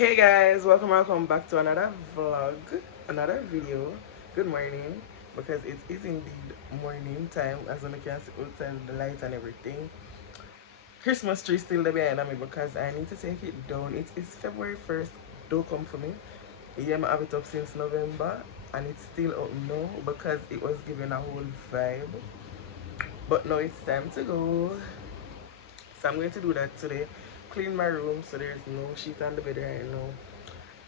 Hey guys, welcome back to another vlog, another video. Good morning, because it is indeed morning time, as you can see outside the light and everything. Christmas tree still there behind me because I need to take it down. It is February 1st, don't come for me. Yeah, I have it up since November and it's still up now because it was giving a whole vibe. But now it's time to go. So I'm going to do that today. Clean my room so there's no sheet on the bed right now.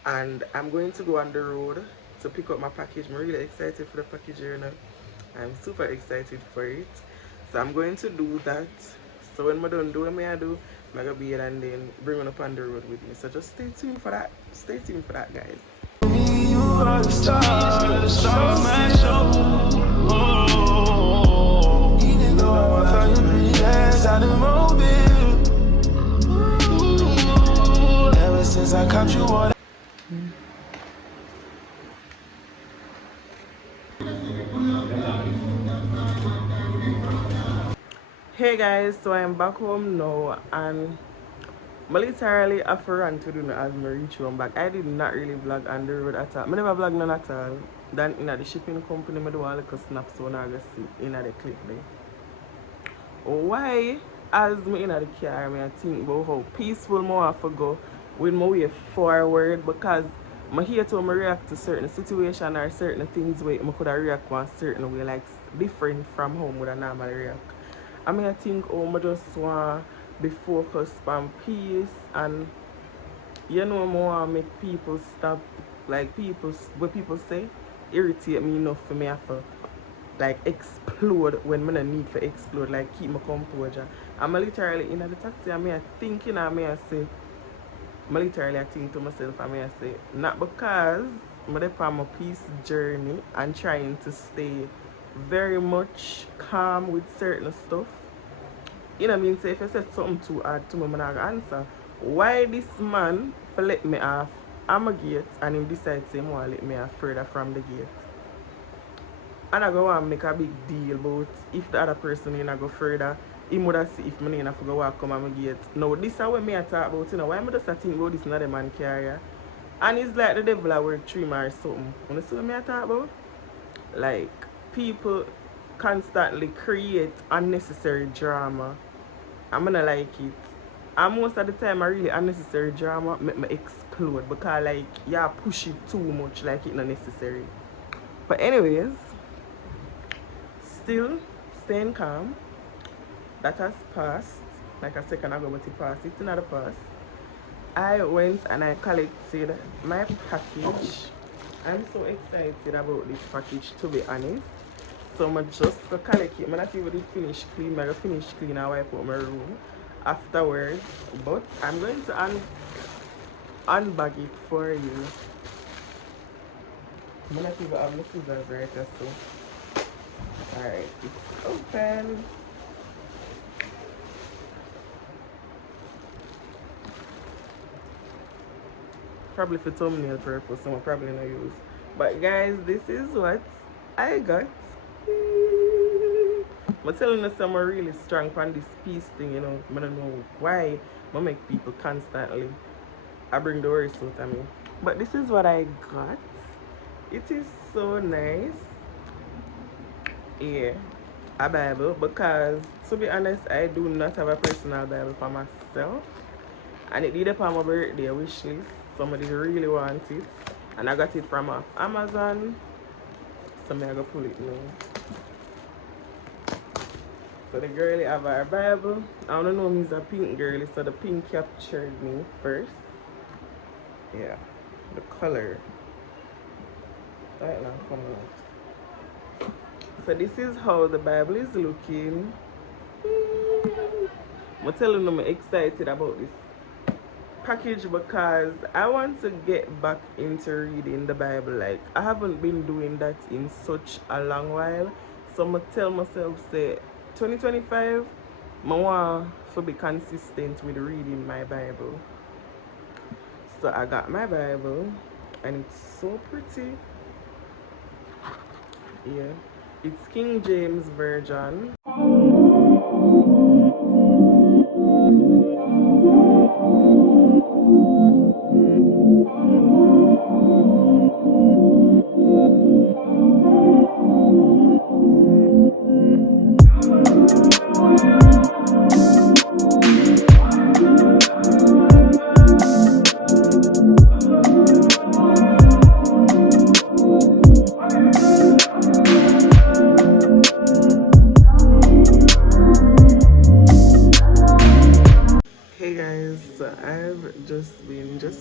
And I'm going to go on the road to pick up my package. I'm really excited for the package here now. I'm super excited for it. So I'm going to do that. So when I done do what I do, I'm going to be here and then bring it up on the road with me. So just stay tuned for that. Stay tuned for that, guys. You are the stars on my show. Even though I thought you really last out of mobile. Ever since I caught you on. Hey guys, so I'm back home now and I literally have to run to do as I reach home back. I did not really vlog on the road at all. I never vlog none at all. Then in the shipping company, I do a little snap so now I go see in the clip there. Why, as me in the car, I think about how peaceful I have to go with my way forward because I hear to react to certain situations or certain things where I could react one certain way, like different from how I would normally react. I think I just want to be focused on peace and I want to make people stop, like what people say irritate me enough for me have to like explode when I need to explode, like keep my composure. I'm literally in the taxi and I thinking and I say, I literally think to myself and I say, not because I'm on my peace journey and trying to stay very much calm with certain stuff. You know what I mean? So if I said something too hard to me, I'm not going to answer. Why this man for let me off I'm a gate and him decides to want to let me off further from the gate? And I go and make a big deal about if the other person ain't go further, he would have see if me ain't go walk come on my gate. Now this is what me I talk about, you know, why am I just think about this another man carrier? And it's like the devil I work 3 or something. You see what me I talk about? Like people constantly create unnecessary drama. I'm gonna like it. And most of the time I really unnecessary drama make me explode because like yeah push it too much like it's not necessary. But anyways, still staying calm. That has passed. Like a second ago, but it passed. It's another pass. I went and I collected my package. I'm so excited about this package, to be honest. So I'm just to collect it. I'm not even finish clean. I'm finish clean and wipe out my room afterwards. But I'm going to unbag it for you. I'm not even have the scissors right there, so. Alright, it's open. Probably for thumbnail purpose, so I'm probably not use. But guys, this is what I got. I'm telling you some really strong on this peace thing, you know. I don't know why I make people constantly I bring the words out of me. But this is what I got. It is so nice. Yeah. A Bible, because to be honest, I do not have a personal Bible for myself. And it did upon my birthday wish list. Somebody really want it. And I got it from Amazon. So I'm going to pull it now. So the girlie have her Bible. I don't know if it's a pink girlie, so the pink captured me first. Yeah. The color. Right now, come out. So this is how the Bible is looking. I'm telling them I'm excited about this package because I want to get back into reading the Bible. Like I haven't been doing that in such a long while. So I'm tell myself say 2025 I want to be consistent with reading my Bible. So I got my Bible and it's so pretty. Yeah. It's King James Version.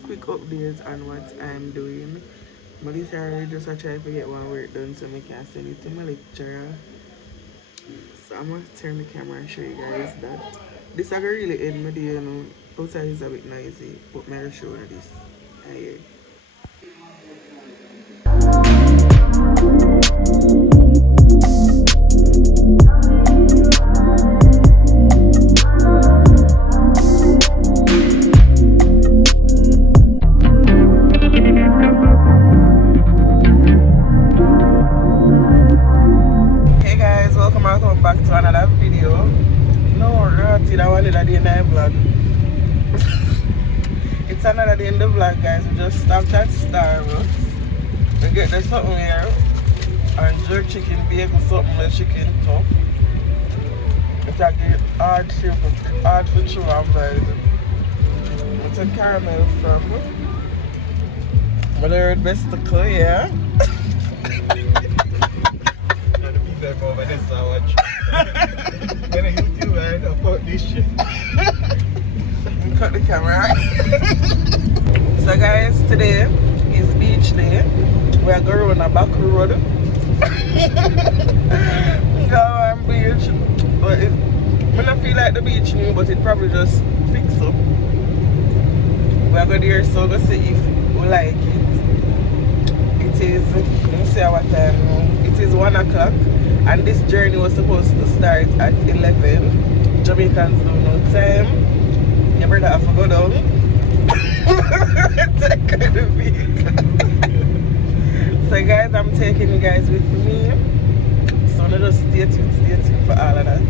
guys, quick updates on what I'm doing. But this already just I try to get one work done so I can send it to my lecturer. So I'm gonna turn the camera and show you guys that this I really end my day, you know. Outside is a bit noisy, but I'm gonna show you this. Hey. Back to another video. No, Rati, that one is a day in the vlog. It's another day in the vlog, guys. We just stopped at Starbucks. We get the something here. And jerk chicken bacon, something with chicken tough. It's like a hard shape, hard for chew and bite. It's a caramel from. But I heard best to clear. Over this I watch. When I YouTube man, I put this shit. Cut the camera. So guys, today is beach day. We are going on a back road. Go on beach. But I don't feel like the beach new, but it probably just fix up. We are going there, so let's see if we like it. It is, let me see what time now. It is 1 o'clock. And this journey was supposed to start at 11. Jamaicans don't know time. Your brother have to go down. Take the vehicle. So guys, I'm taking you guys with me. So now just stay tuned for all of that.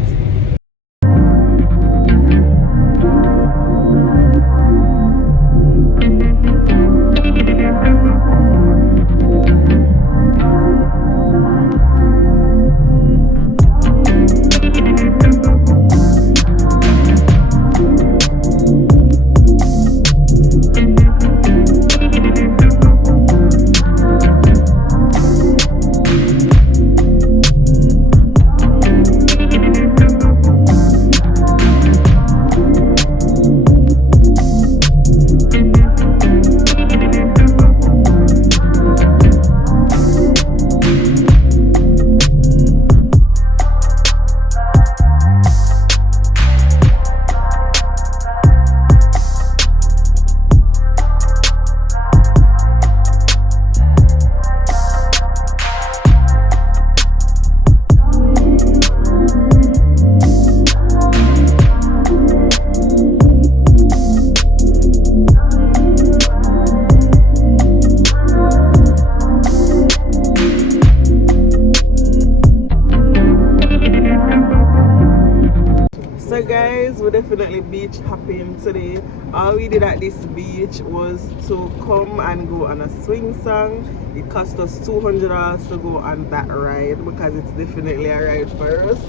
So guys, we're definitely beach hopping today. All we did at this beach was to come and go on a swing song. It cost us $200 to go on that ride because it's definitely a ride for us.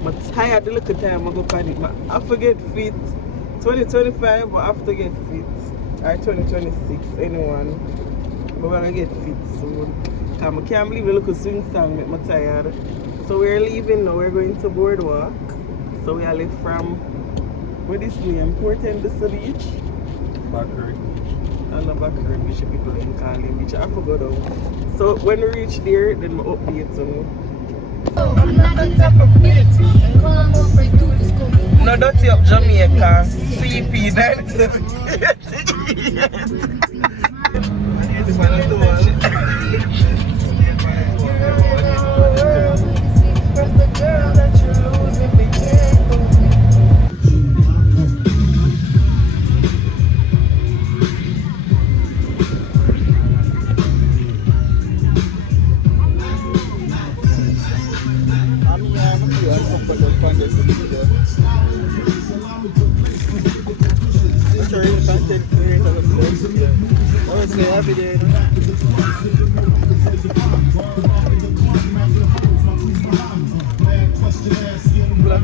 I'm tired the little time I go on it, but I forget fit. 2025, but I have to get fit. Or 2026, anyone. But we're gonna get fit soon. I can't believe a little swing song make me tired. So we're leaving now, we're going to Boardwalk. So we are left from, what is the name? Henderson Beach? Backward Beach. And the Backward Beach, people didn't call it beach. I forgot though. So when we reach there, then we update them. No dirty up Jamaica. CP 97. Black